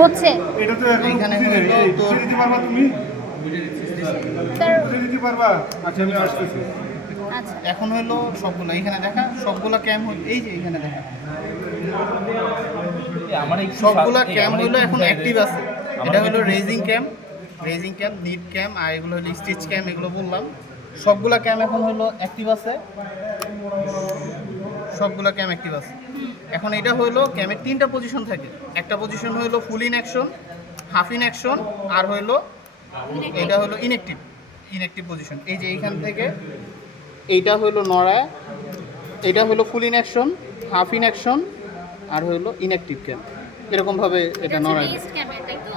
হচ্ছে এটা তো এখন এখানে বুঝি নাই। এই, তোর- বুঝে দিতে পারবা তুমি? স্যার বুঝে দিতে পারবা? আচ্ছা আমি আসতেছি। আচ্ছা এখন হলো সবগুলো এখানে দেখা, সবগুলো ক্যাম এই যে এখানে দেখা, সবগুলা ক্যাম হলো এখন অ্যাক্টিভ আছে। এটা হলো রেজিং ক্যাম, নিট ক্যাম, আর এগুলো হলো স্টিচ ক্যাম, এগুলো বললাম। সবগুলা ক্যাম এখন হলো অ্যাক্টিভ আছে, সবগুলা ক্যাম অ্যাক্টিভ আছে। এখন এটা হলো ক্যামের তিনটা পজিশন থাকে। একটা পজিশন হলো full in action, half in action, আর হলো এটা হলো ইনঅ্যাক্টিভ পজিশন। এই যে এইখান থেকে এইটা হলো নড়ায়, এটা হলো full in action, half in action, আর হলো ইনঅ্যাক্টিভ ক্যাম। এরকমভাবে এটা নড়ায়। রেস্ট ক্যামেরা তাই তো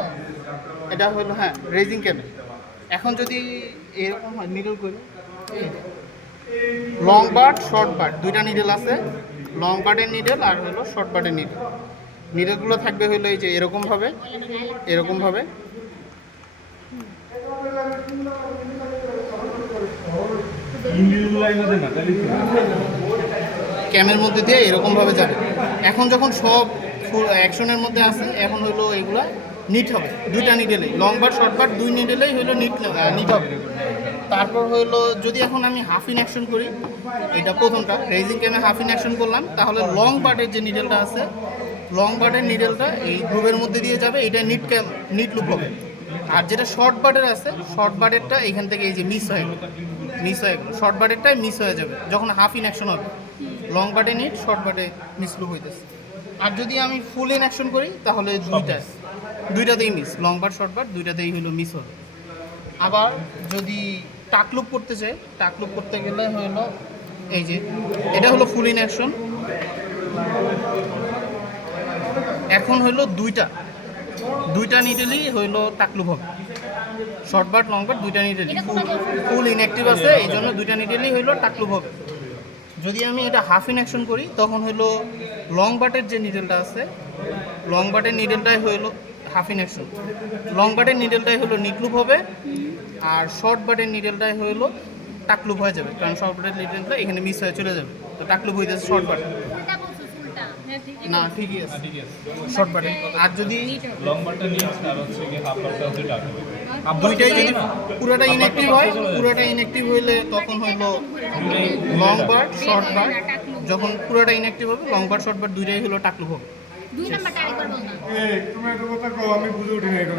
এটা হলো হ্যাঁ রেজিং ক্যামে। এখন যদি এরকম হয় নিডল করে, লং বার্ড শর্ট বার্ড দুইটা নিডল আছে, লং বার্ডের নিডল আর হলো শর্ট বার্ডের নিডল। নিডলগুলো থাকবে হলো এই যে এরকমভাবে, এরকমভাবে। ক্যামের মধ্যে দিয়ে এরকমভাবে যাবে। এখন যখন সব অ্যাকশনের মধ্যে আছে, এখন হলো এগুলা নিট হবে দুইটা নিডেলে, লং বার শর্ট বার দুই নিডেলেই হলো নিট হবে। তারপর হলো যদি এখন আমি হাফ ইন অ্যাকশন করি, এটা প্রথমটা রেজিং ক্যামে হাফ ইন অ্যাকশন করলাম, তাহলে লং বার্ডের যে নিডেলটা আছে, লং বার্ডের নিডেলটা এই গ্রুপের মধ্যে দিয়ে যাবে, এটা নিট লুপ হবে। আর যেটা শর্ট বার্ডের আছে, শর্ট বার্ডেরটা এখান থেকে এই যে মিস হয়ে গেল, শর্ট বার্ডেরটাই মিস হয়ে যাবে যখন হাফ ইন অ্যাকশন হবে। লং বার্ডে নিট, শর্ট বার্ডে মিস লুপ হইতেছে। আর যদি আমি ফুল ইন অ্যাকশন করি তাহলে দুইটাতেই miss, long bird short bird দুইটাতেই হলো মিস হবে। আবার যদি টাকলুপ করতে চাই, টাকলুপ করতে গেলে হলো এই যে এটা হলো ফুল ইন অ্যাকশন। এখন হলো দুইটা নিডেলই হইলো টাকলুপ হবে, শর্ট বার্ড লং বার্ড দুইটা নিডেলই। ফুল ইনঅ্যাক্টিভ আছে এই জন্য দুইটা নিডেলই হইলো টাকলুপ হবে। যদি আমি এটা হাফ ইন অ্যাকশন করি তখন হলো লং বার্ডের যে নিডেলটা আছে, লং বার্ডের নিডেলটাই হইলো হাফ ইন অ্যাকশন, লং বার্ডের নিডেলটাই হলো নিটলুপ হবে, আর শর্ট বার্ডের নিডেলটাই হইলো টাকলুপ হয়ে যাবে, কারণ শর্ট বার্ডের নিডেলটা এখানে মিস হয়ে চলে যাবে, তো টাকলুপ হইতেছে শর্ট বার্ড। উল্টা বলছো উল্টা না ঠিকই আছে, শর্ট বার্ডে। আর যদি লং বারটা নিয়ে আর হচ্ছে কি হাফ বারটা হচ্ছে টাকা দুইটাই যদি পুরোটা ইনঅ্যাক্টিভ হয়, পুরোটা ইনঅ্যাক্টিভ হইলে তখন হইলো লং বার্ড শর্ট বার্ড। যখন পুরোটা ইনঅ্যাক্টিভ হবে, লং বার্ড শর্ট বার্ড দুইটাই হলো টাকলুপ হবে। 2 নাম্বারটা আরেকবার বল না এই, তুমি একটা কথা কও, আমি বুঝে উঠি না এখন।